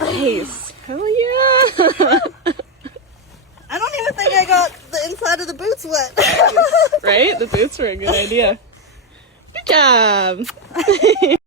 Nice. Hell yeah. I don't even think I got the inside of the boots wet. Right? The boots were a good idea. Good job.